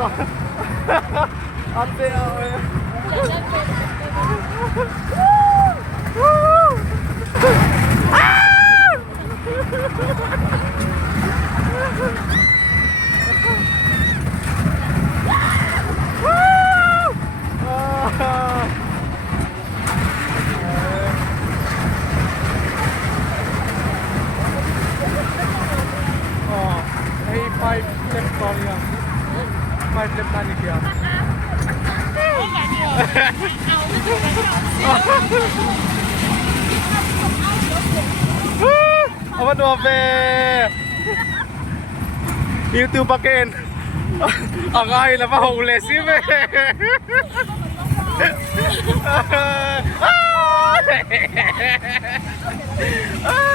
Ate ako eh. May 5 left pa niya. 5 left na niya. Apa tuh apa? YouTube pakein. Angay na pa huli si me. Ah!